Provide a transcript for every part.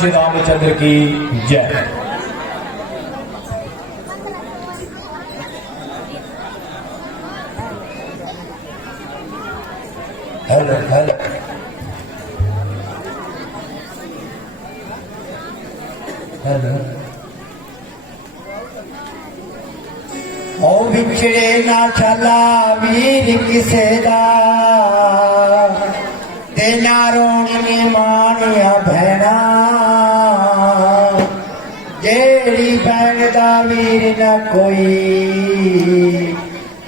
श्री रामचंद्र की जय। Hello hello hello. ओ बिछड़े ना चला वीर किसे दा तेना रोनी मानिया भैना जेड़ी भैन दा वीर न कोई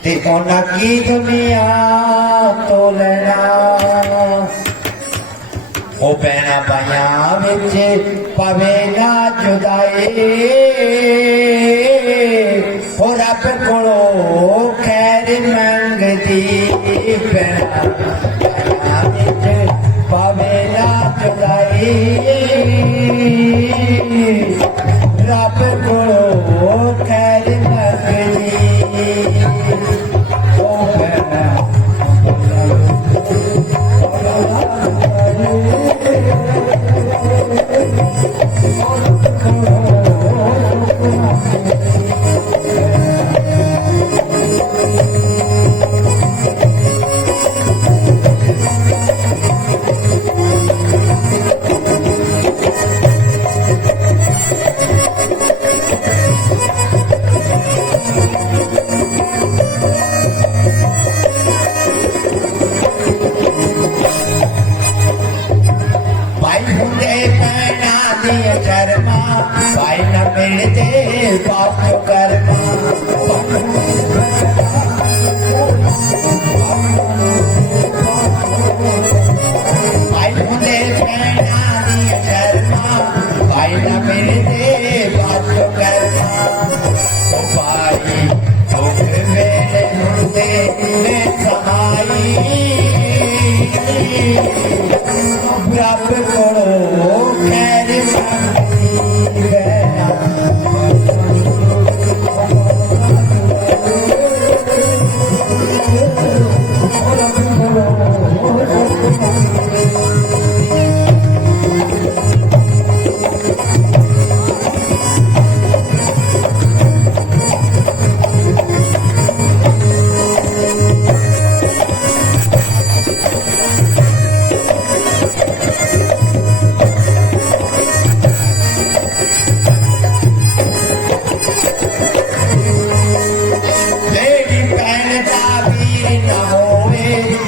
ते कोना की दुनिया तो लेना। ओ भैना भाइया विच पवे ना जुदाई ओ रब कोलो खैर मंगदी भैना भाइया विच पवे ना जुदाई रब कोलो खैर मंगदी। ओ भैना भाई न मिलते बाप कर्मा भाई मुझे कहना दिया शर्मा भाई न मिलते बाप कर्मा भाई दुख मेरे मुझे सहाई रब करो खैर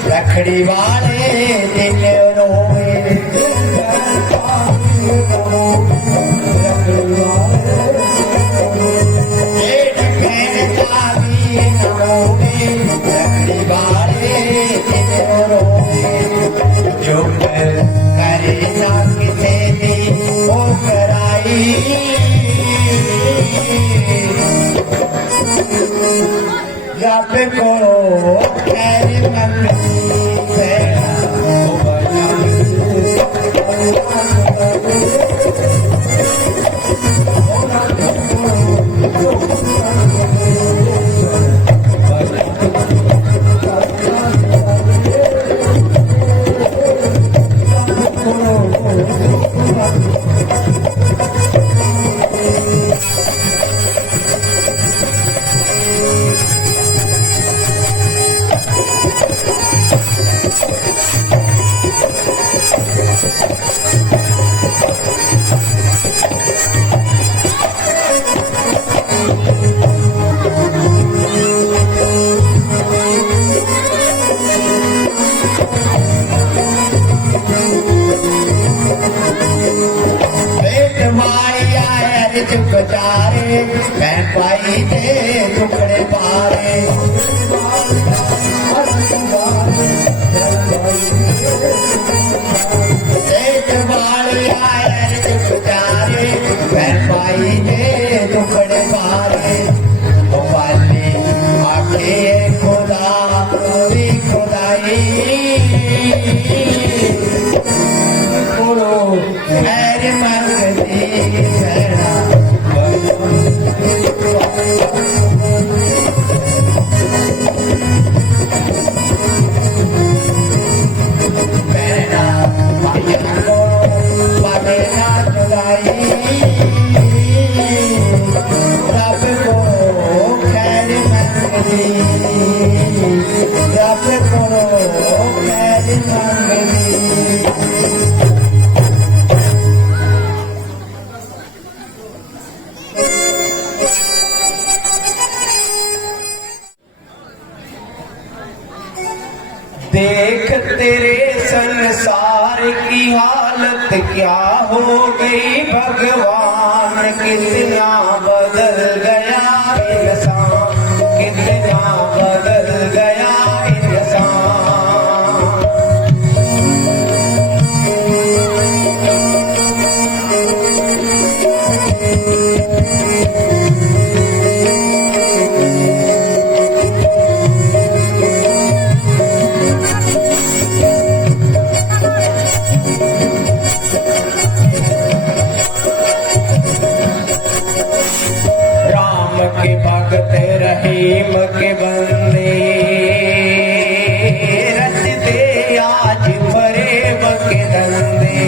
रखड़ी वाले दिन रोए रखड़ी वाले दिन रोए चुप करे ना किसे दी ओ कराई रब को खैर मंगदी बेचारे मैं पाई दे टुकड़े पारे एक बार आए बेचारे मैं पाई दे टुकड़े पारे वाले आके खुदा भी खुदाई खैर मंगदी Bye. बुराई रब को खैर मंगनी रब को खैर मंगनी। देख तेरे संसार की हालत क्या हो गई भगवान, कितना बदल गया इंसान, कितना बदल गया इंसान। के भगत रहीम के बंदे रचते आज फरेब के धंधे।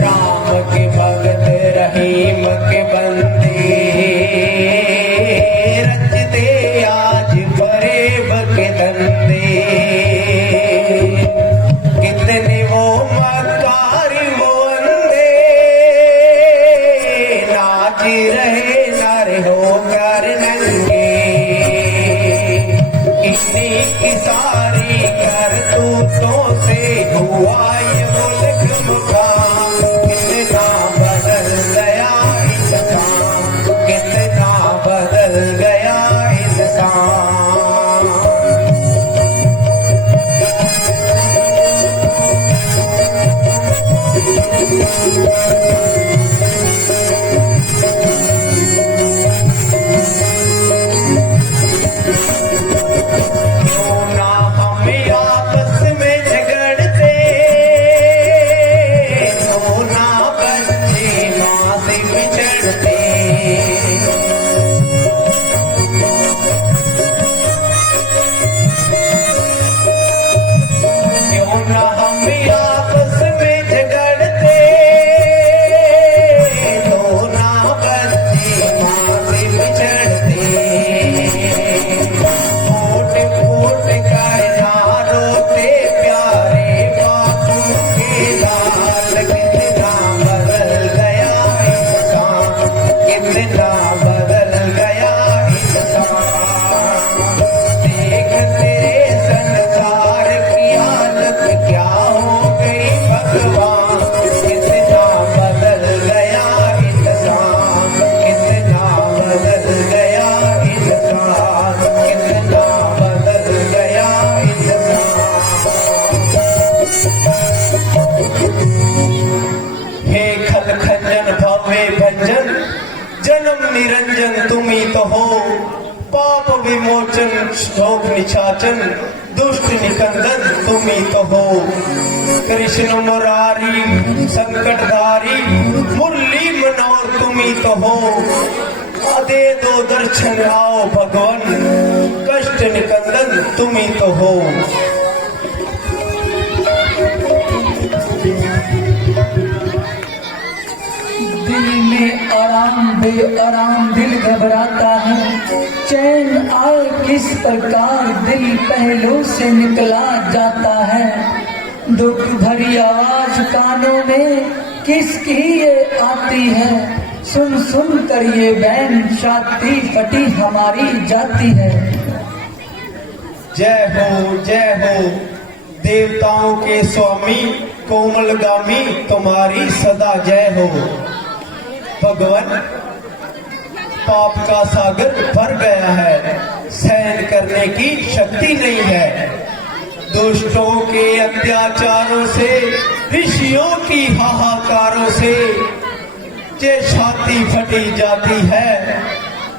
राम के भगत रहीम के बंदे रचते आज फरेब के धंधे। कितने वो मकारी वो अंधे नाच रहे होकर नंगे, इतनी की सारी करतूतों से हुआ ये मुल्क मुकाम। कितना बदल गया इंसान, कितना बदल गया इंसान। जन्म निरंजन तुम्ही तो हो, पाप विमोचन शोक निशाचन दुष्ट निकंदन तुम्ही तो हो। कृष्ण मुरारी संकटधारी मुरली मनोहर तुम्ही तो हो। दे दो दर्शन आओ भगवान कष्ट निकंदन तुम्ही तो हो। आराम बेआराम दिल घबराता है, चैन आए किस प्रकार दिल पहलू से निकला जाता है। दुख भरी आवाज कानों में किसकी ये आती है, सुन सुन कर ये बैन छाती फटी हमारी जाती है। जय हो देवताओं के स्वामी कोमलगामी तुम्हारी सदा जय हो। भगवान पाप का सागर भर गया है, सहन करने की शक्ति नहीं है। दुष्टों के अत्याचारों से ऋषियों की हाहाकारों से ये छाती फटी जाती है।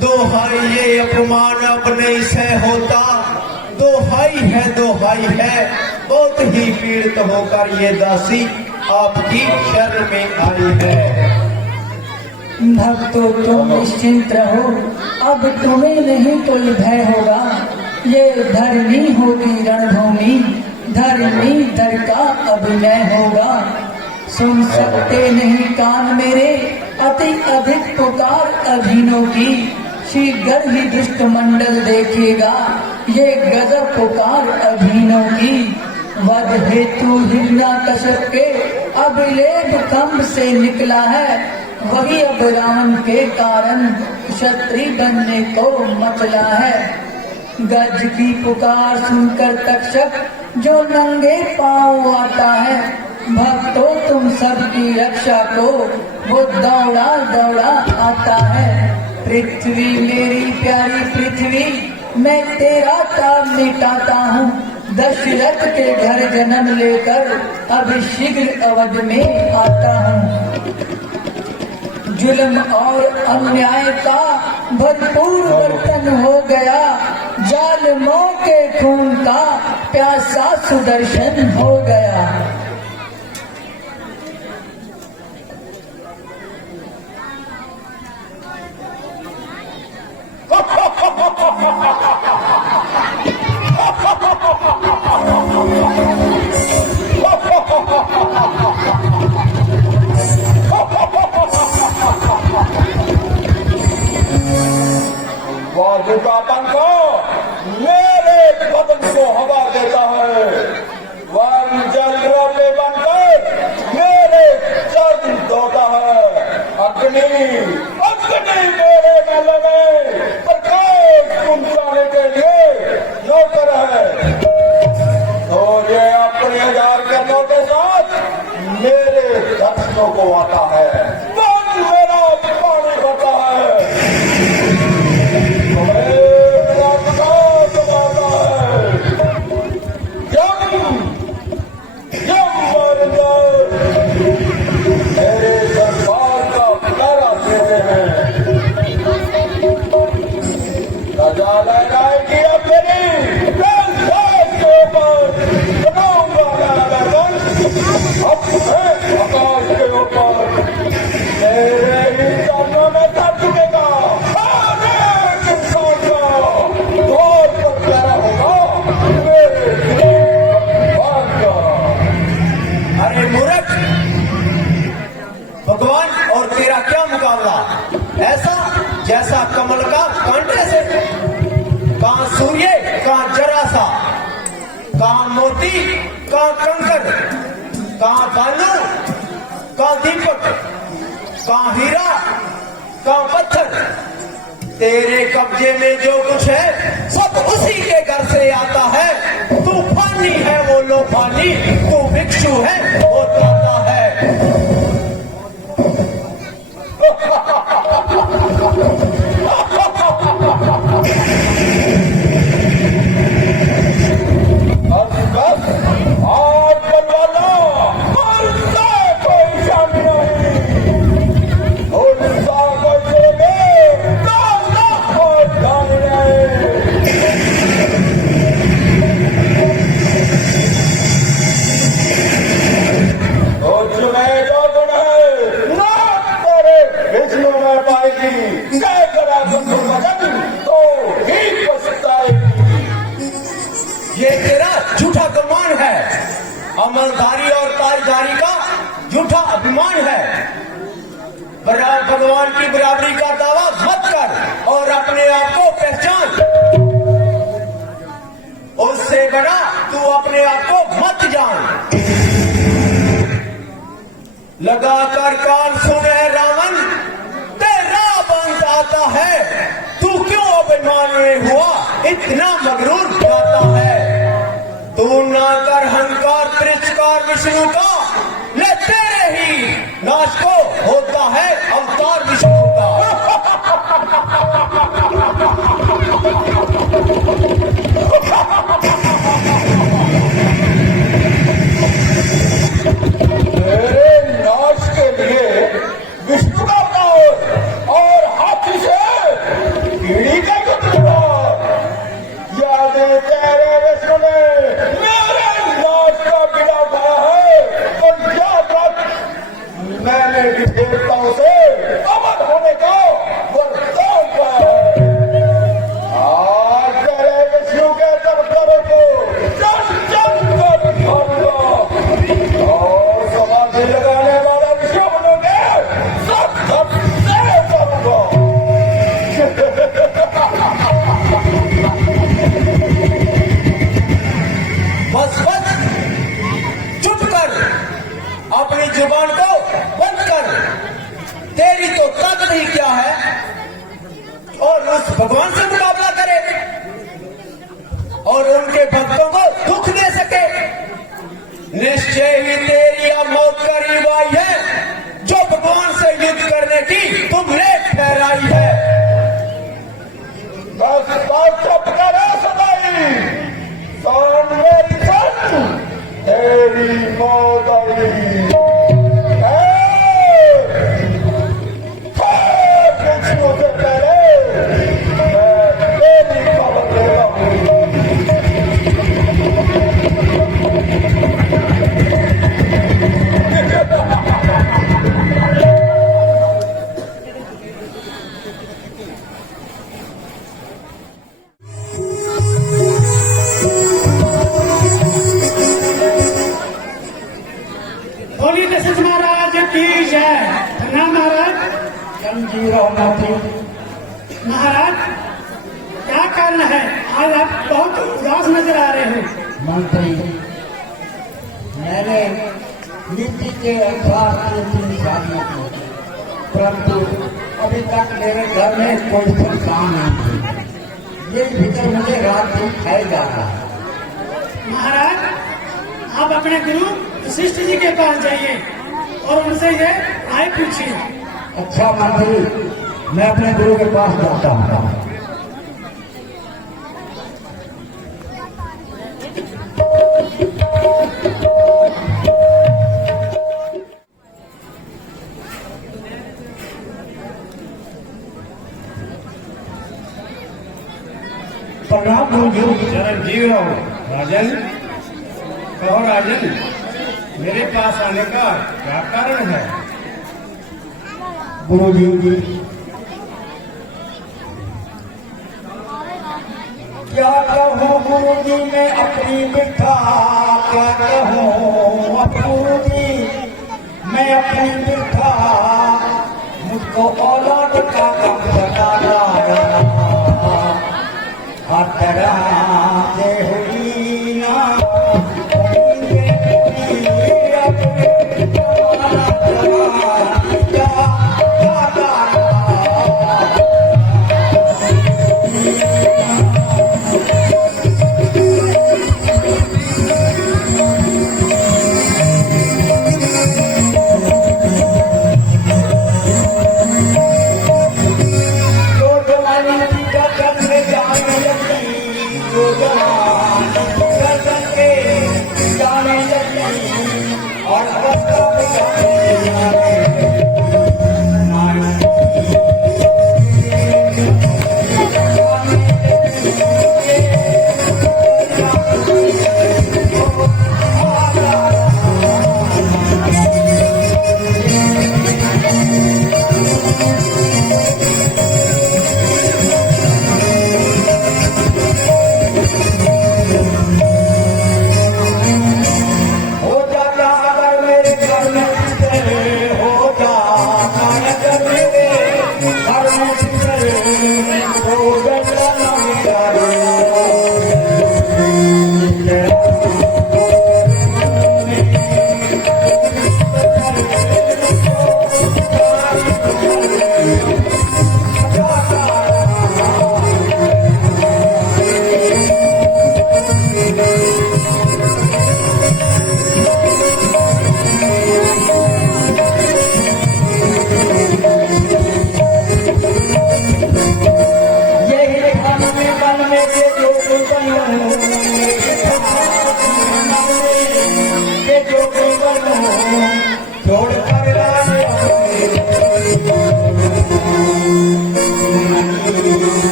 दोहाई ये अपमान अब नहीं सह होता, दोहाई है बहुत ही पीड़ित होकर ये दासी आपकी शरण में आई है। भक्तों तुम निश्चिंत रहो, अब तुम्हें नहीं कोई भय होगा। ये धरनी होगी रणभूमि, धरनी धर का अभिनय होगा। सुन सकते नहीं कान मेरे अति अधिक पुकार अधीनों की। शीघ्र ही दुष्ट मंडल देखेगा ये गजब पुकार अधीनों की। वध हेतु हिरण्याकश्यप के अभिलेख खंभ से निकला है, वही अब रावण के कारण क्षत्रिय बनने को मचला है। गज की पुकार सुनकर तक्षक जो नंगे पांव आता है, भक्तों तुम सबकी रक्षा को वो दौड़ा दौड़ा आता है। पृथ्वी मेरी प्यारी पृथ्वी, मैं तेरा ताप मिटाता हूँ। दशरथ के घर जन्म लेकर अब शीघ्र अवध में आता हूँ। जुल्म और अन्याय का भरपूर बर्तन हो गया, जालिमों के खून का प्यासा सुदर्शन हो गया। वाजुका पंखो मेरे बदन को हवा देता है, वन जल द्रव्य बनकर मेरे चरण धोता है। अग्नि अग्नि मेरे में लगे, प्रकाश पहुंचाने के लिए नौकर है। और ये अपने 1000 कर्णों के साथ मेरे दर्शनों को आता है। मन मेरा पानी भरता है, ऐसा जैसा कमल का कांटे से, कहां सूर्य कहां जरासा, कहां मोती कहां कंकर, कहां बालू कहां दीपक, कहां हीरा कहां पत्थर। तेरे कब्जे में जो कुछ है सब उसी के घर से आता है। तू फानी है वो लोफानी, तू भिक्षु है वो दाता है। ये तेरा झूठा गुमान है, अमलधारी और ताजधारी का झूठा अभिमान है। भगवान की बराबरी का दावा मत कर और अपने आप को पहचान। उससे बड़ा तू अपने आप को मत जान। लगाकर कान सुने रावण, तेरा बंद आता है। तू क्यों अभिमान में हुआ इतना मगरूर गाता है। तू ना कर हंकार तिरस्कार विष्णु का, ले तेरे ही नाश को होता है अवतार विष्णु का। मेरे नाश के लिए विष्णु का अवतार और हाथी से कीड़ी का युद्ध। याद तेरे विष्णु ने मेरे नाश का बिना उठाया है, तो याद रख मैंने भी देवताओं से अमर होने का वरदान पाया है। आज तेरे विष्णु के दरबार को चल चल कर दिखाऊंगा और समाधि लगाने जी रहो मंत्री। महाराज, क्या कारण है? आज आप बहुत उदास नजर आ रहे हो। मंत्री, मैंने नीति के अनुसार 3 शादियां की, परंतु अभी तक मेरे घर में कोई संतान नहीं थी। ये भीतर मुझे रात दिन खाए जा रहा है। महाराज, आप अपने गुरु वशिष्ठ जी के पास जाइए और उनसे ये राय पूछिए। अच्छा मंत्री, मैं अपने गुरु के पास जाता हूँ। प्रणाम गुरु जी। चिरंजीव रहो राजन। कहो राजन, मेरे पास आने का क्या कारण है? गुरु जी, क्या कहूँ गुरु जी, मैं अपनी मिठा क्या कहूँ। अब गुरु जी, मैं अपनी मिठा, मुझको औलाद का कम बताया हर तरह से हुई ना।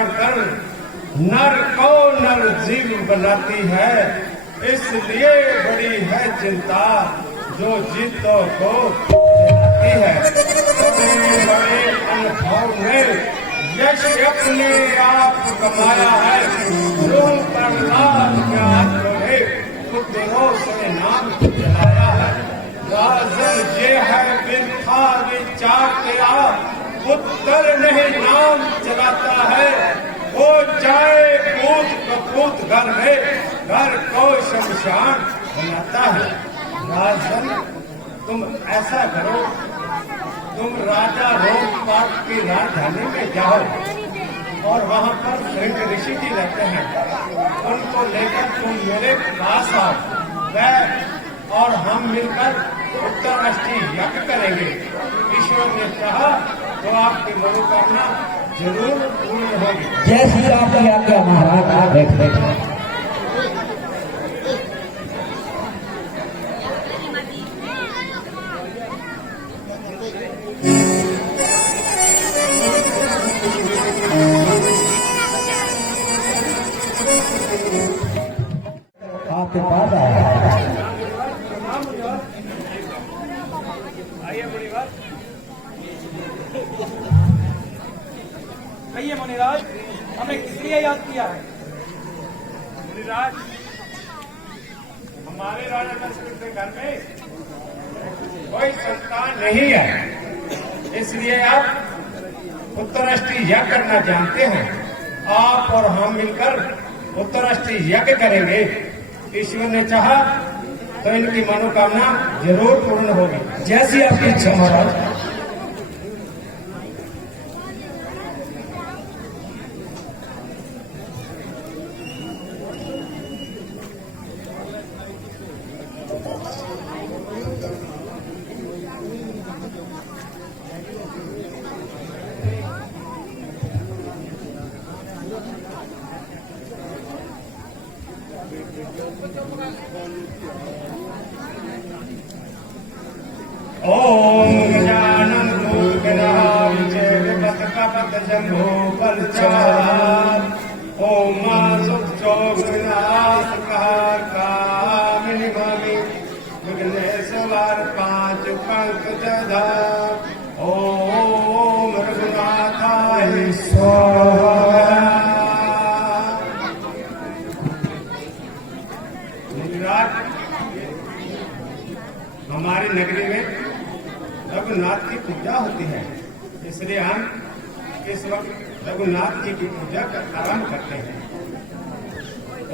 बढ़कर नर को नर जीव बनाती है, इसलिए बड़ी है चिंता जो जीतों को जिलाती है। बड़े बड़े अनुभव ने यश अपने आप कमाया है, रूह पर लाल प्यार करे पुत्रों से नाम जलाया है। राजन ये है बिरथा विचार तेरा, पुत्र नहीं नाम चलाता है, वो जाए पूत कपूत घर में, घर को शमशान बनाता है। राजन तुम ऐसा करो, तुम राजा रोमपाट की राजधानी में जाओ और वहां पर श्रृंग ऋषि जी रहते हैं, उनको लेकर तुम मेरे पास आओ। वह और हम मिलकर उत्तराष्टि यज्ञ करेंगे। ईश्वर ने कहा तो आपकी मनोकामना जरूर पूर्ण होगी। जय श्री राम की आज्ञा महाराज। बैठ आपके पास आया है। आइए मुनिराज, कहिए मुनिराज, हमें किस लिए याद किया है? मुनिराज, हमारे राजा दशरथ के घर में कोई संतान नहीं है, इसलिए आप उत्तराष्टि यज्ञ करना जानते हैं। आप और हम मिलकर उत्तराष्टि यज्ञ करेंगे। ईश्वर ने चाहा तो इनकी मनोकामना जरूर पूर्ण होगी। जैसी आपकी इच्छा महाराज। ओम गजानन भूतगणाः विचेकपतकपतजम्भो बलचार, ओम सुचोग्रनाथकामिनिमामि विघ्नेश्वर पांच पंकजधाम। ओम रघुनाथाय स्वाहा। हमारी नगरी में रघुनाथ की पूजा होती है, इसलिए हम इस वक्त रघुनाथ जी की पूजा का आरंभ करते हैं।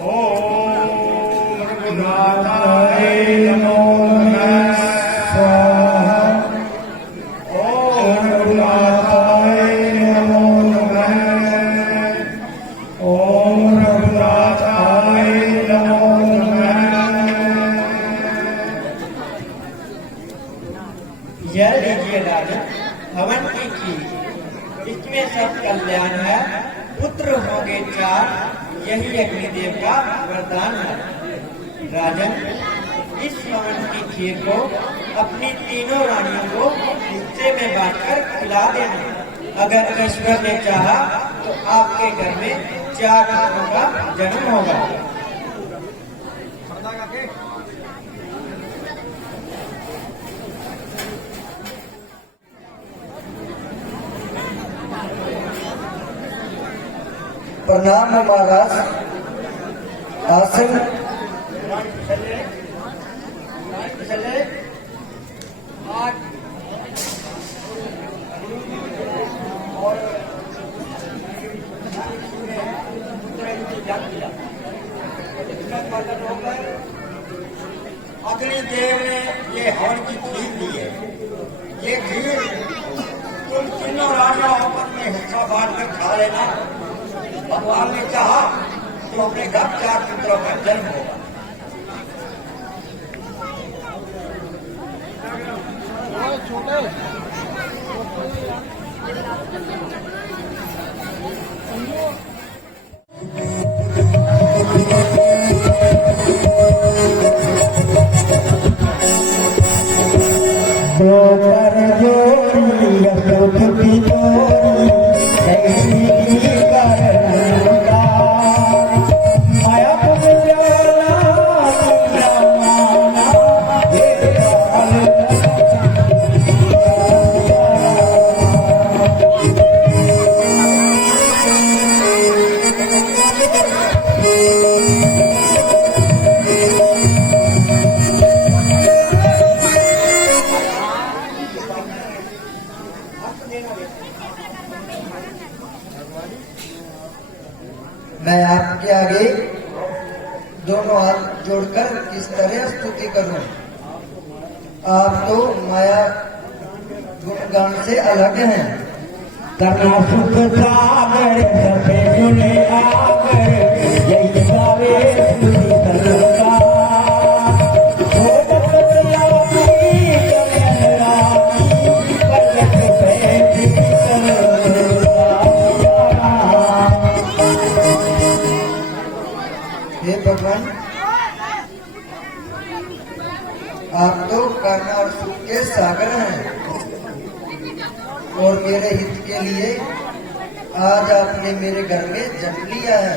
ओम रघुनाथाय नमो नमः स्वाहा। ओम रघुनाथाय नमो नमः। ओम रघुनाथाय नमो नमः। यह लीजिए राजन, हवन की खीर, इसमें सब कल्याण है, पुत्र होंगे 4, यही अग्निदेव का वरदान है। राजन, इस हवन की खीर को अपनी तीनों रानियों को हिस्से में बांटकर खिला देना। अगर ईश्वर ने चाहा तो आपके घर में 4 पुत्रों का जन्म होगा। प्रणाम महाराज। आसन अग्निदेव ने ये हवन की खीर दी है। ये खीर तुम तीनों राजाओं पर में हिस्सा बांट कर खा लेना। भगवान ने चाहा तो अपने घर 4 पुत्रों का जन्म होगा। दो कर जोड़ी सुख की जोड़ी, ऐसी करना जोड़कर किस तरह स्तुति करूं। आप तो माया गुणगान से अलग हैं। करना सुख सागर सफे सुने आकर यही गावे स्तुति करता हे भगवान, आप तो करुणा और सुख के सागर हैं और मेरे हित के लिए आज आपने मेरे घर में जन्म लिया है।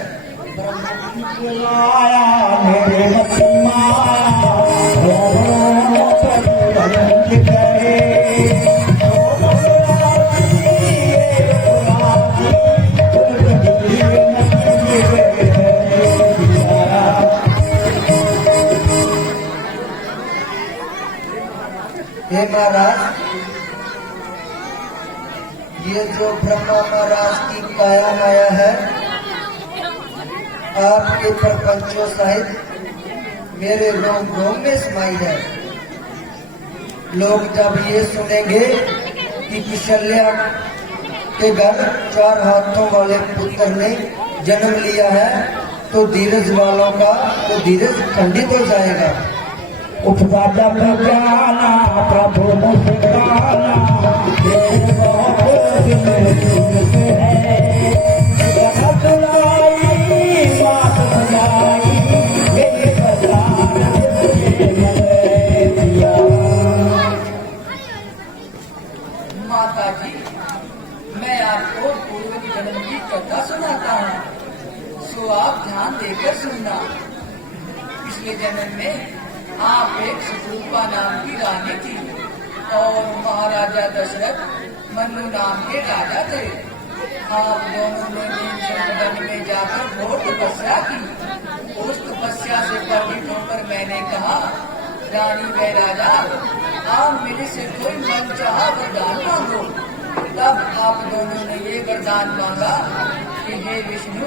आया मेरे मती हे महाराज, ये जो ब्रह्मा महाराज की काया माया है आपके प्रपंचों सहित मेरे रोम रोम में समाई है। लोग जब ये सुनेंगे कि कुशल्या के घर 4 हाथों वाले पुत्र ने जन्म लिया है तो धीरज वालों का तो धीरज खंडित हो जाएगा। उठता जब जाना प्रभु मुस्काना तेरे बहुत दिन है जगत लाई बात सुनाई ये बजान दिया। माता जी, मैं आपको पूर्व जन्म की कथा सुनाता हूँ, सो आप ध्यान देकर सुनना। पिछले जन्म में आप एक सुरूपा नाम की रानी थी और महाराजा दशरथ मनु नाम के राजा थे। आप दोनों ने वन में जाकर घोर तपस्या की। उस तपस्या से प्रभावित होकर मैंने कहा, रानी व राजा, आप मेरे से कोई मनचाहा वरदान मांगो। तब आप दोनों ने ये वरदान मांगा कि हे विष्णु,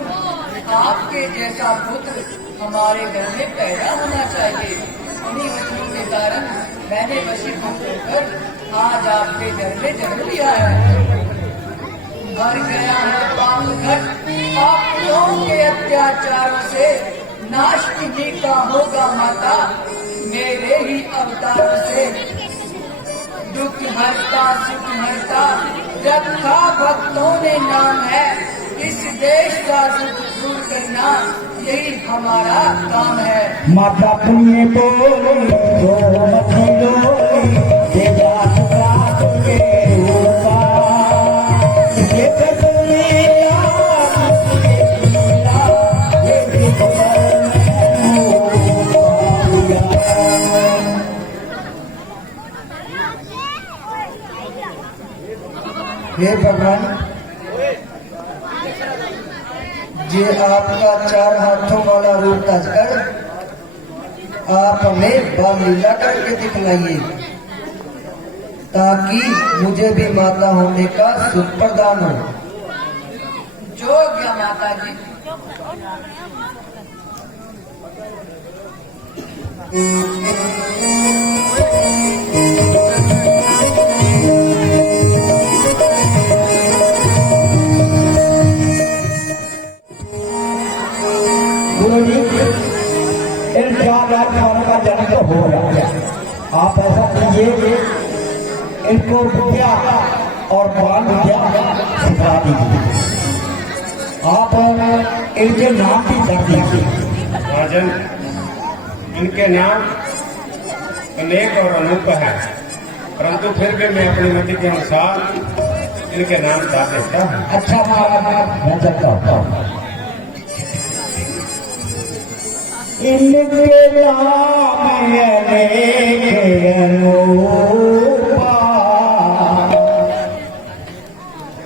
आपके जैसा पुत्र हमारे घर में पैदा होना चाहिए। उन्हीं वचनों के कारण मैंने वशीभूत होकर आज आपके घर में जन्म लिया है। भर गया है पाप घट, पापियों के अत्याचारों से नाश किन्हीं का होगा माता मेरे ही अवतारों से। दुख हरता सुख हरता रखा भक्तों ने नाम है। इस देश का दुख दूर करना यही हमारा काम है। माता पुण्य बोली जो मथी डोली ये जात रात के रूपा ये कदमिया ये हे भगवान, ये आपका 4 हाथों वाला रूप धर आप हमें बाल लीला करके दिखलाइए ताकि मुझे भी माता होने का सुख प्रदान हो। जो क्या माता जी। इन 4 लाख खानों का जन्म तो हो गया। आप ऐसा कीजिए, इनको विद्या और बाल विद्या सिखा दीजिए। आप इनके नाम भी कर दीजिए। राजन, इनके नाम अनेक और अनूप है, परंतु फिर भी मैं अपनी मति के अनुसार इनके नाम बता देता हूँ। अच्छा महाराज, मैं चलता हूँ। इनके नाम अनेक अनूपा,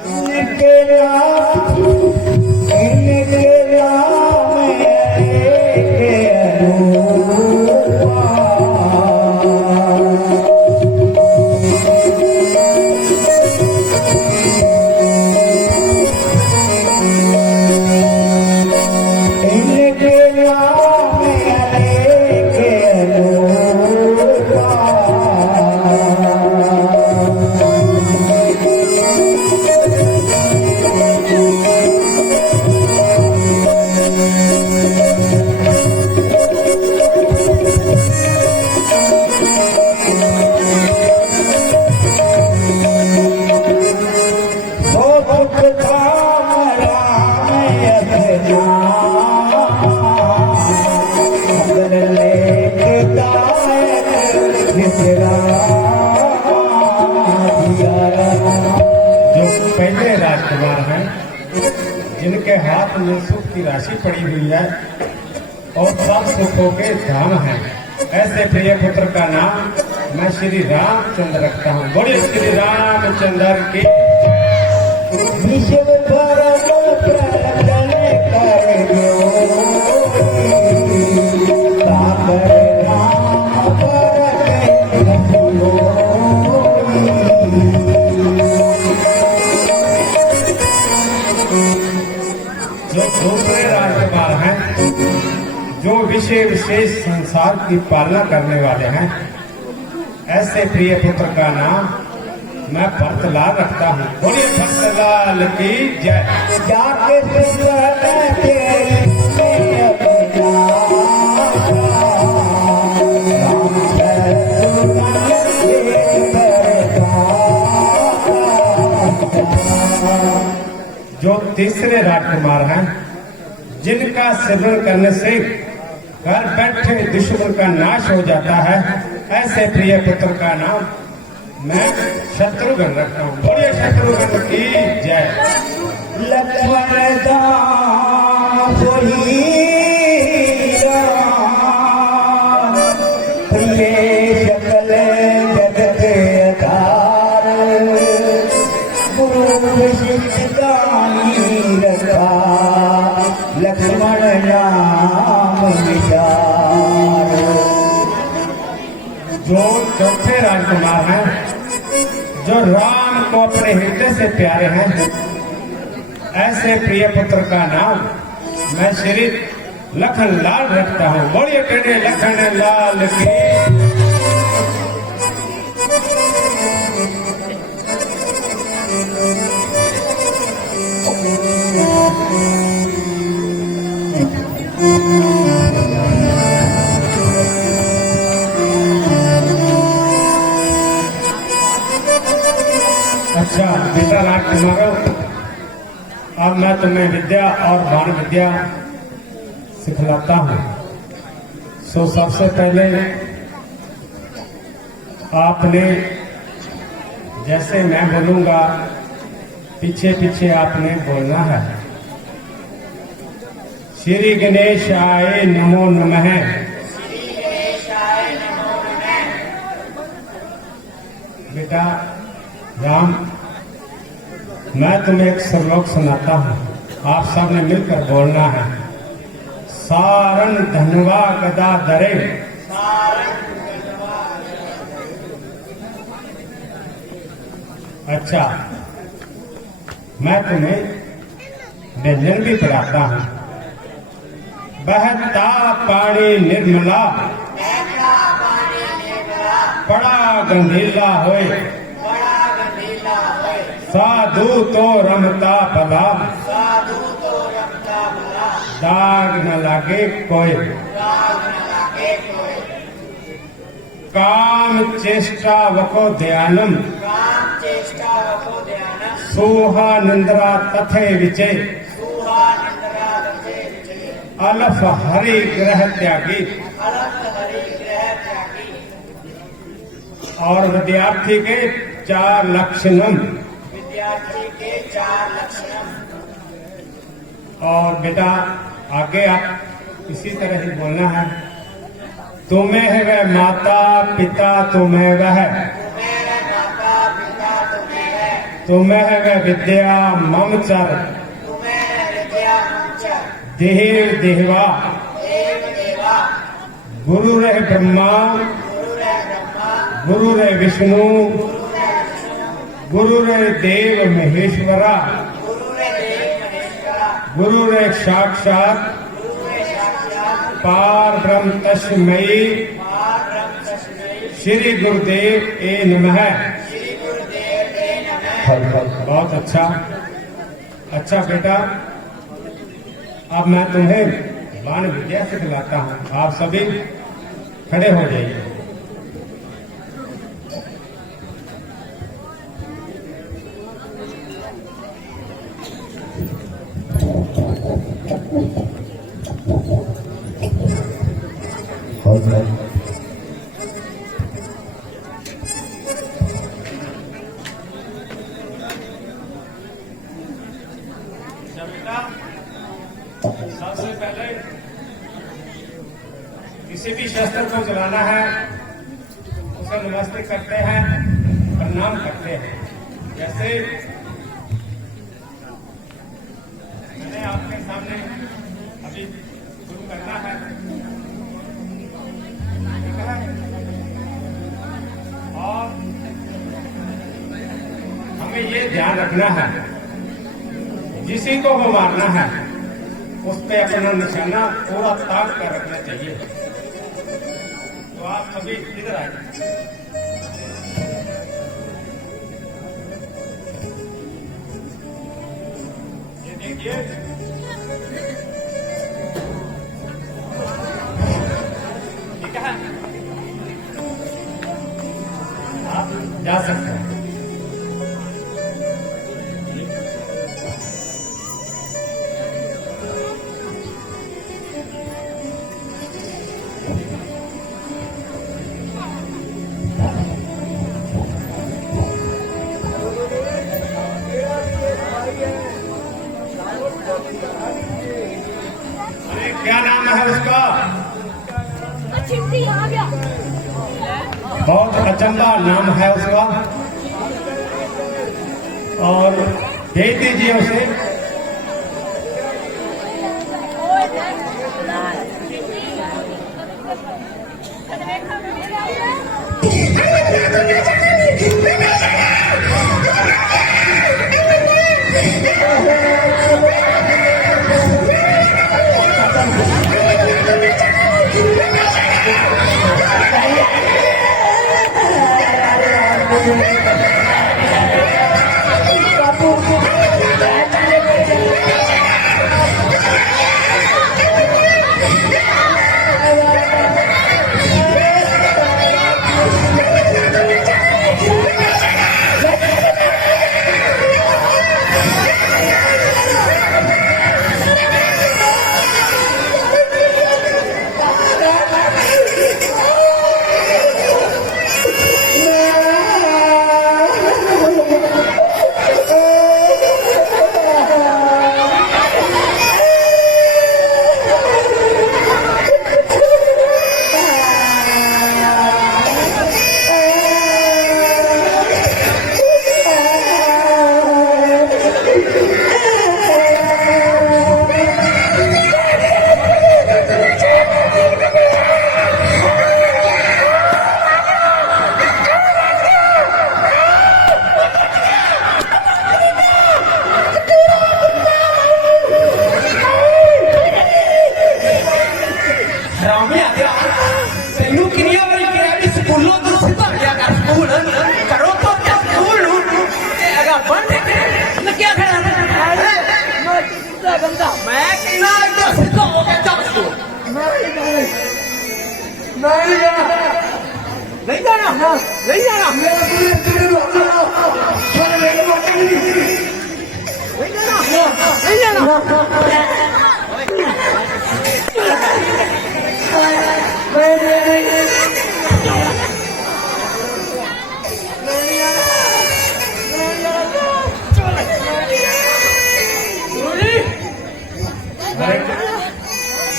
इनके नाम अनेक अनूपा। इनके नाम राजकुमार हैं जिनके हाथ में सुख की राशि पड़ी हुई है और सब सुखों के धाम हैं। ऐसे प्रिय पुत्र का नाम मैं श्री रामचंद्र रखता हूँ। बोलिए श्री रामचंद्र की। विश्व भरत प्रकटन करयो, सागर राम भरत जो दूसरे राजकुमार हैं, जो विशेष संसार की पालना करने वाले हैं, ऐसे प्रिय पुत्र का नाम मैं भरतलाल रखता हूँ। बोलिए भरतलाल की जय। जाके जो तीसरे राजकुमार हैं, जिनका सिमरण करने से घर बैठे दुश्मन का नाश हो जाता है, ऐसे प्रिय पुत्र का नाम मैं शत्रुघ्न रखता हूँ। बोलिए शत्रुघ्न की जय। लक्ष्मण दास प्रिय सकल जगत आधार, गुरु विशिष्ट दानी रखा, लक्ष्मण नाम विचार। जो चौथे राजकुमार हैं, जो राम को अपने हृदय से प्यारे हैं, ऐसे प्रिय पुत्र का नाम मैं श्री लखन लाल रखता हूँ। बोलिए कहने लखन लाल की। अच्छा बेटा राजकुमारों, अब मैं तुम्हें विद्या और बाण विद्या सिखलाता हूँ। सो सबसे पहले आपने, जैसे मैं बोलूंगा पीछे पीछे आपने बोलना है। श्री गणेश आए नमो नमः। बेटा राम, मैं तुम्हें एक श्लोक सुनाता हूँ, आप सबने मिलकर बोलना है। सारण धनवा गदा धरे, अच्छा मैं तुम्हें व्यंजन भी पढ़ाता हूँ। बहता पानी निर्मला, बड़ा गंधीला होए, साधु तो रमता भला, दाग न लागे कोई। काम चेष्टा वको ध्यानम, सुहा निंद्रा तथे विचय, अलफ हरि ग्रह त्यागी। और विद्यार्थी के 4 लक्षणम। और बेटा आगे आप इसी तरह ही बोलना है। तुम्हें वह माता पिता तुम्हें वह, तुम्हें वह विद्या ममचर, देव देवा, गुरु रहे ब्रह्मा, गुरु रहे विष्णु, गुरु रहे देव महेश्वरा, गुरु रहे साक्षात पार ब्रह्म तस्मै श्री गुरुदेव ए नमः। बहुत अच्छा। अच्छा बेटा, अब मैं तुम्हें बाण विद्या सिखलाता हूँ। आप सभी खड़े हो जाइए। शस्त्र को चलाना है, उसे नमस्ते करते हैं, प्रणाम करते हैं। जैसे मैंने आपके सामने अभी शुरू करना है, ठीक है? और हमें ये ध्यान रखना है, जिसी को वो मारना है उस पे अपना निशाना पूरा ताक कर रखना चाहिए। तो आप सभी इधर आए। ये देखिए, ठीक है, आप जा सकते हैं। अरे क्या नाम है उसका? चिमटी आ गया। बहुत अचंबा नाम है उसका, और दे दीजिए उसे।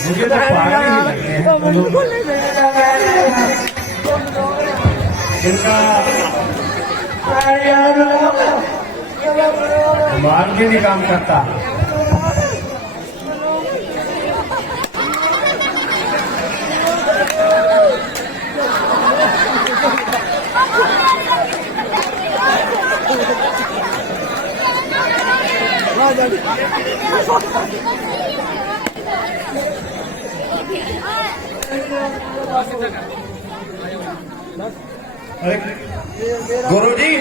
मुझे तो पागल ही लगते हैं जिनका दिमाग भी नहीं काम करता। गुरुजी,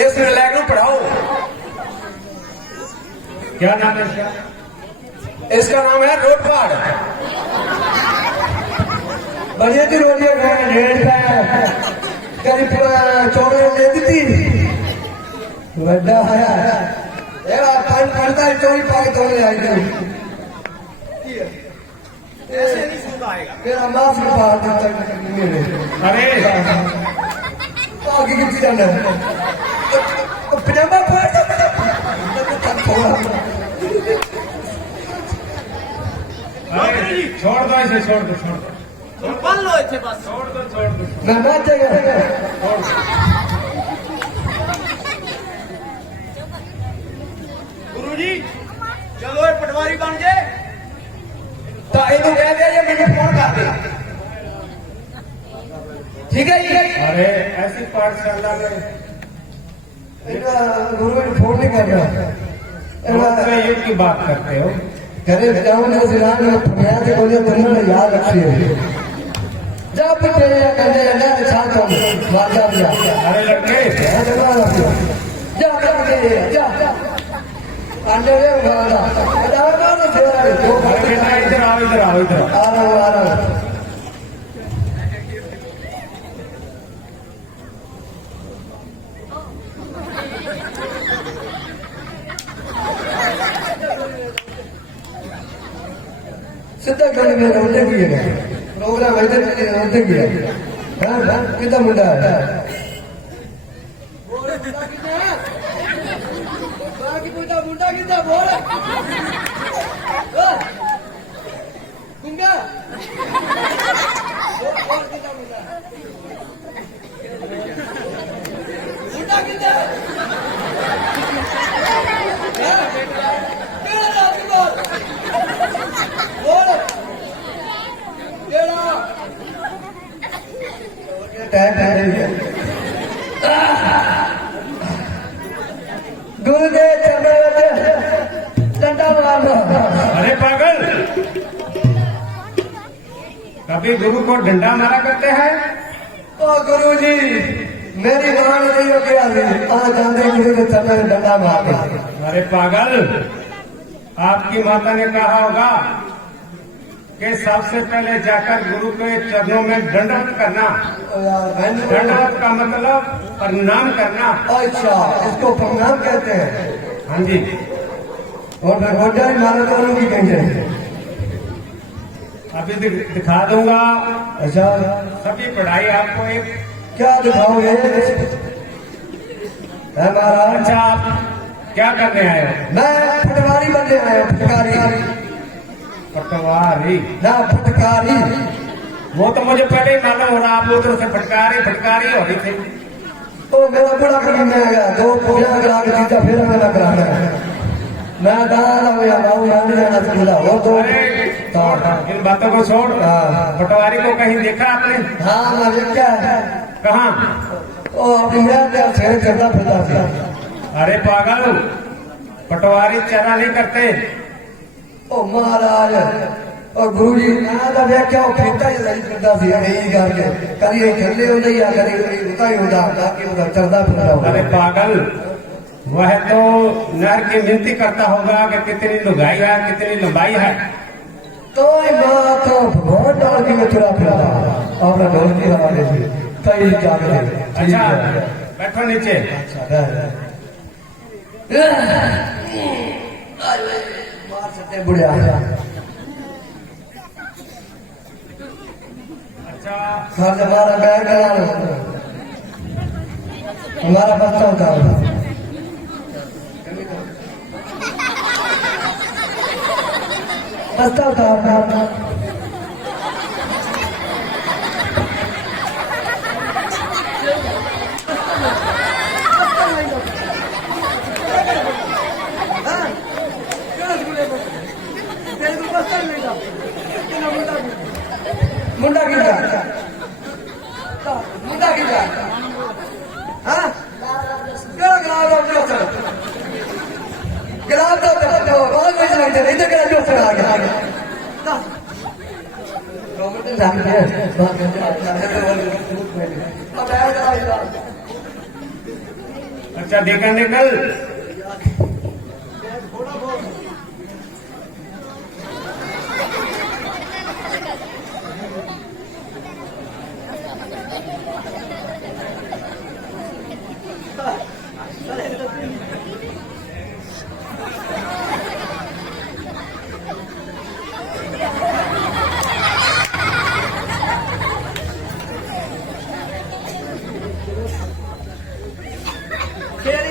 इस नलायक को पढ़ाओ। क्या नाम है इसका? इसका नाम है रोटपाड़। बढ़िया थी रोटियां खाए, डेढ़ का करीब 14 दे दी थी। बड़ा है यार, पानी पड़ता है, चोरी पाके तोड़ने आई थी। मेरा माफ का बात है मेरे। अरे आगे कितनी जाना है? पजामा पहन अरे छोड़ दो इसे, छोड़ दो, छोड़ दो। बन लो इसे बस। छोड़ दो छोड़ दो। मैं मत जाएगा। गुरुजी चलो ये पटवारी बन जाए तो इनको कह दे ये मुझे फोन कर दे। ठीक है जी। अरे ऐसी पाठशाला में गुरु ने फोन नहीं कर रहा। से युद्ध की बात करते हो। करे जाऊंगा जिलान में फरियाद से बोले तुमने याद रखिए जब तेरे कहते हैं ना साथ हम वादा दिया। अरे लड़के जा जा जा अंडे ले वादा वादा ना तेरा अरे बेटा इधर आओ इधर आओ इधर आओ। आ रहा हूं। सीधा करने में रोते किए प्रोग्राम इधर रोते किए कितना मुंडा है मुंडा कितना बोल मुंडा कितना गुरुदेव डंडा मारो। अरे पागल कभी गुरु को डंडा मारा करते हैं। ओ गुरु जी मेरी मां ने नहीं किया आज जाते गुरु के चरण में डंडा मार। अरे पागल आपकी माता ने कहा होगा कि सबसे पहले जाकर गुरु के चरणों में दंडवत करना। दंडवत का मतलब प्रणाम करना। अच्छा इसको प्रणाम कहते हैं। हाँ जी। और भगवंता मारो तो उनकी कहेंगे अभी दिखा दूंगा। अच्छा सभी पढ़ाई आपको एक। क्या दिखाओगे महाराज? अच्छा आप क्या करने आए हो? मैं पटवारी बनने आया हूँ। फटकारी पटवारी ना फटकारी वो तो मुझे पहले ही मालूम हो रहा। आप उधर से फटकारी फटकारी हो रही थी। ओ मेरा बड़ा काम में आ गया 2 पूजा करा के चीजा फिर मेरा कराना है। मैं दादा हो या बाबू नाम लेना चाहिए हो तो इन बातों को छोड़। पटवारी को कहीं देखा आपने? हाँ मैं क्या है कहाँ? ओ अपनी मैं शेर करता फिरता था। अरे पागल पटवारी चरा नहीं करते। ओ महाराज और गुरु जी मैं क्या फिरता ही नहीं करता सी यही करके कभी थले हो या कभी उता ही होता ताकि उधर चलता फिरता। अरे पागल वह तो नर की मिनती करता होगा कि कितनी लुगाई है कितनी लंबाई है। तो माँ तो भगवान डाल के मैं चुरा फिरा अपना ढोल की हमारे कई जाके। अच्छा बैठो नीचे। मार सकते बुढ़िया। अच्छा हमारा बैग करा लो हमारा बच्चा होता है। बस्ता होता मुंडा की मुंडा की हाँ गिलास तो बहुत कुछ लगता है इधर गिलास जो आ गया। अच्छा देखा निकल।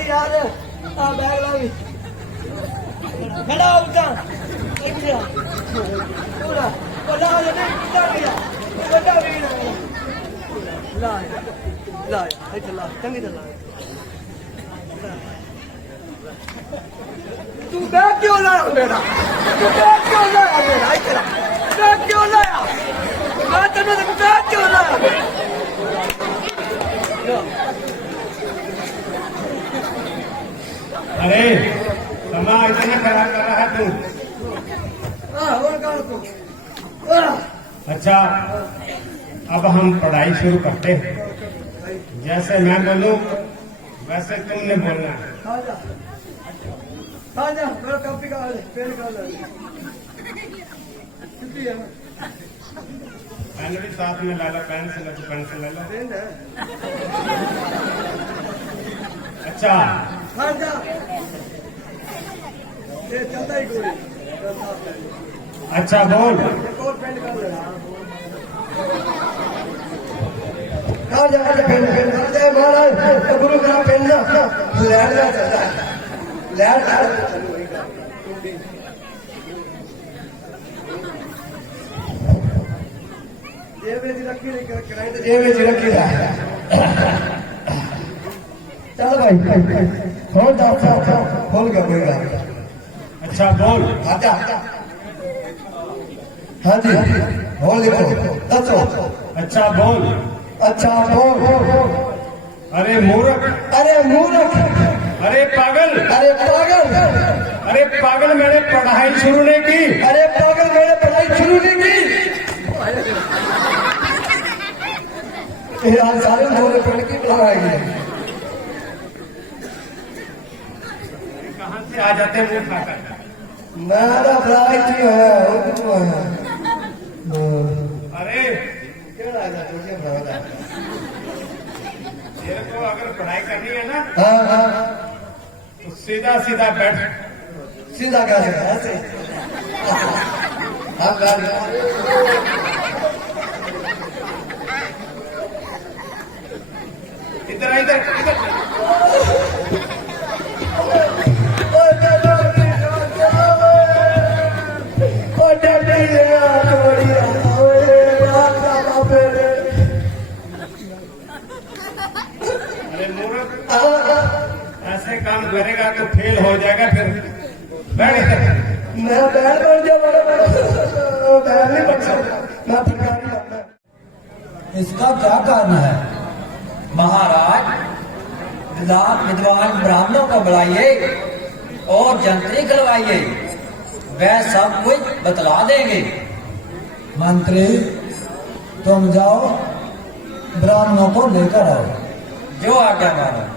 यार बैग ला भी खड़ा उठा पूरा पूरा बोला नहीं तू बैग क्यों लाया मेरा? तू बैग क्यों लाया मेरा? इधर बैग क्यों लाया? मैं तेरे को बैग क्यों लाया? अरे समा इतना खराब कर रहा है तू। और कौन तू? अच्छा, अब हम पढ़ाई शुरू करते हैं। जैसे मैं बोलूं वैसे तुमने बोलना है। हाँ जा, मेरा कॉपी का पेन का कितनी है? पेन भी साथ में ला लो, पेंसिल ले लो। पेन है। अच्छा हाँ जा, ये चलता ही कोई। अच्छा बोल। एक और पेन का ले। कहाँ जा पेन कहाँ जाए महाराज? गुरु का पेन ना लैंड का चलता है। लैंड जेब में रखी नहीं करंट जेब में रखी है। चल भाई हो जा बोल गया कोई बात। अच्छा बोल। आजा हाँ जी बोल लिखो दसो। अच्छा बोल। अच्छा बोल। अरे मूर्ख, अरे मूर्ख, अरे पागल, अरे पागल, अरे पागल, मैंने पढ़ाई शुरू नहीं की। अरे पागल, मैंने पढ़ाई शुरू नहीं की। आज सारे बोले पेड़ की पढ़ाई कहाँ से आ जाते हैं मुंह खाकर? मेरा पढ़ाई क्यों है? अरे क्यों लगा तुझे पढ़ा? तेरे को अगर पढ़ाई करनी है ना हाँ हाँ तो सीधा सीधा बैठ। सीधा कैसे? ऐसे हाँ गाड़ी इधर इधर इधर। अरे मूर्ख, ऐसे काम करेगा तो फेल हो जाएगा फिर। बैठ इधर। मैं बैल बन गया, बैल नहीं बन सकता, मैं सरकारी बनना। इसका क्या कारण है? महाराज, विद्वान ब्राह्मणों को बुलाइए और जंत्री करवाइए, वह सब कुछ बतला देंगे। मंत्री, तुम जाओ ब्राह्मणों को लेकर आओ। जो आज्ञा महाराज।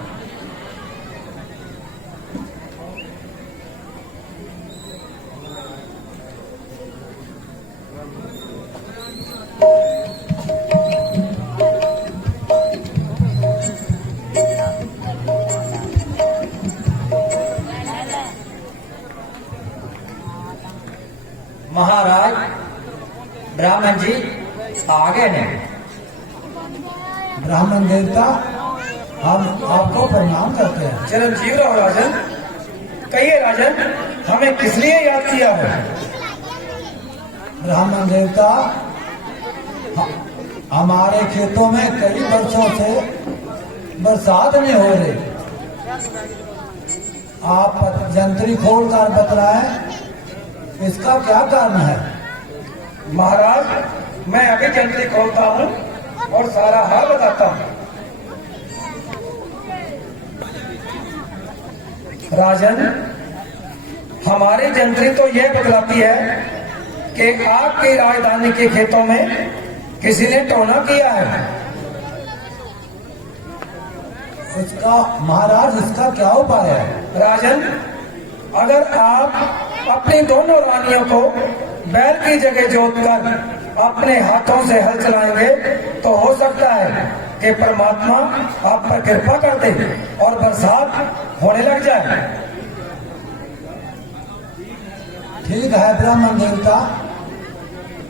महाराज, ब्राह्मण जी आ गए ने। ब्राह्मण देवता, हम आपको प्रणाम करते हैं। चिरंजीव रहो राजन। कहिए राजन, हमें किस लिए याद किया है? ब्राह्मण देवता, हमारे खेतों में कई वर्षों से बरसात नहीं हो रही। आप जंत्री खोलकर बतलाएं, इसका क्या कारण है? महाराज, मैं अभी जंत्री खोलता हूँ और सारा हाल बताता हूँ। राजन, हमारी जंत्री तो यह बतलाती है कि आपकी राजधानी के खेतों में किसी ने टोना किया है। इसका महाराज, इसका क्या उपाय है? राजन, अगर आप अपनी दोनों रानियों को बैल की जगह जोतकर अपने हाथों से हल चलाएंगे तो हो सकता है कि परमात्मा आप पर कृपा कर दे और बरसात होने लग जाए। ठीक है ब्राह्मण देवता,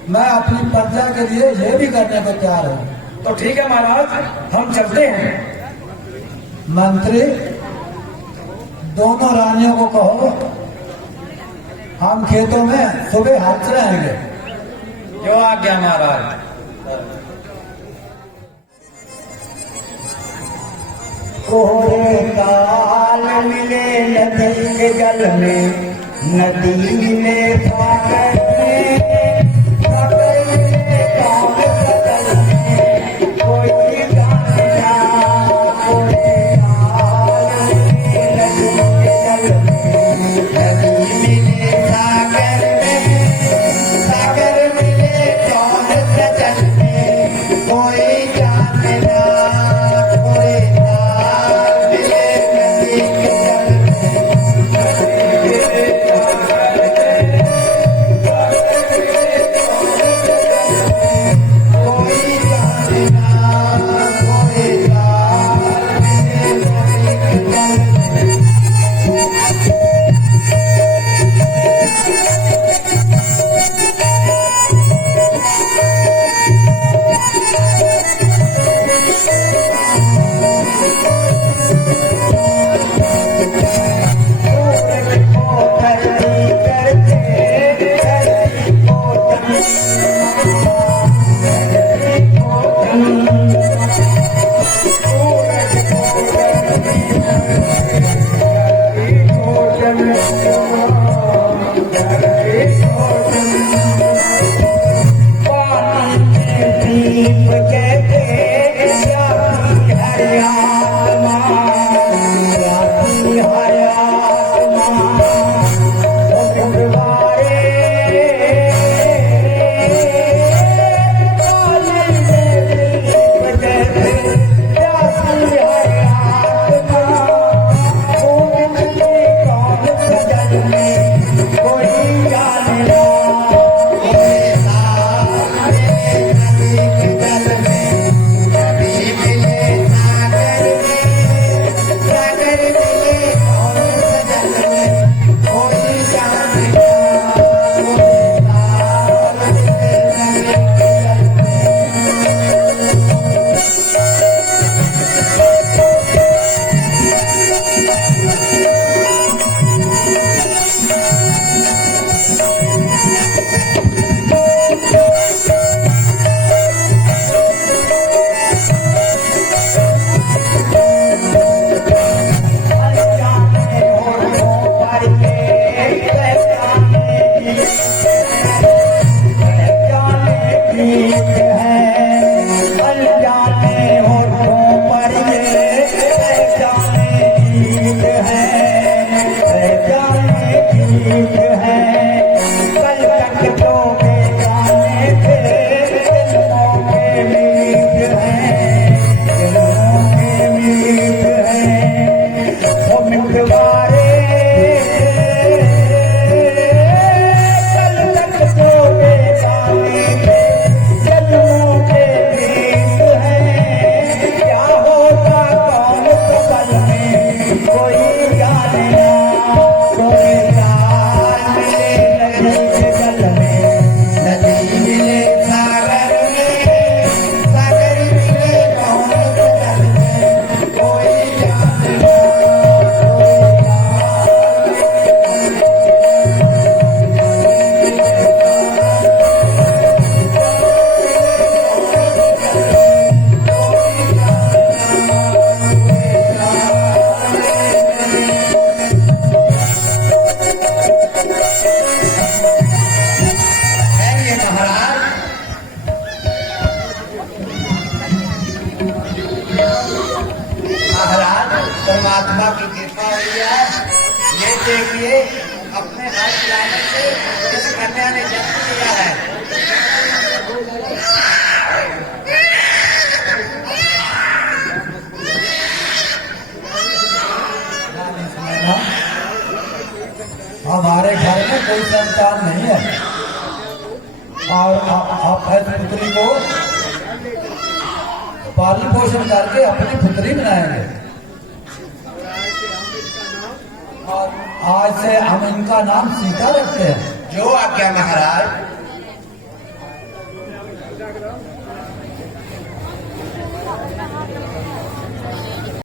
मैं अपनी प्रजा के लिए ये भी करने को तैयार हूँ। तो ठीक है महाराज, हम चलते हैं। मंत्री, दोनों रानियों को कहो हम खेतों में सुबह हाथ रहेंगे। जो आज्ञा महाराज। कोहरे काल मिले नदी के जल में, नदी में सागर में, सागर मिले कौन सजल में, कोई जाने ना। कोहरे काल मिले नदी के जल में, नदी मिले सागर में, सागर मिले कौन सजल में, कोई जाने ना। कोहरे काल मिले नदी के जल में, कोई जाने ना। कोहरे काल मिले नदी के जल में। सूरज को धरती करके, धरती को तन, धरती को तन। सूरज को धरती करके, धरती को तन, धरती को तन। पानी में दीप जैसे जाती है आत्मा, जाती है आत्मा। ओ गुरुवारे, पानी में दीप जैसे जाती है आत्मा। ओ मिले कौन सजल में, कोई जाने ना। कोहरे काल मिले नदी के जल में, नदी मिले सागर में, सागर मिले कौन सजल में, कोई जाने ना। कोहरे काल मिले नदी के जल में। अनजाने होठों पर ये पहचाने गीत है, अनजाने होठों पर ये पहचाने गीत है, पहचाने गीत है। कल तक तो बेगाने थे, दिलों के मीत है, दिलों के मीत है। ओ मितवारे, कल तक तो बेगाने थे, दिलों के मीत है। क्या होता कौन सफल में, कोई जाने ना। कोहरे काल मिले नदी के जल में, नदी मिले सागर में, सागर मिले कौन सजल में, कोई जाने ना। कोहरे काल है ये महाराज। महाराज परमात्मा की कृपा हुई है। ये देखिए अपने हाथ चलाने से इस कन्या ने जन्म लिया है। हमारे घर में कोई संतान नहीं है और आप इस पुत्री को पालन पोषण करके अपनी पुत्री बनाएंगे और आज से हम इनका नाम सीता रखते हैं। जो आज्ञा महाराज।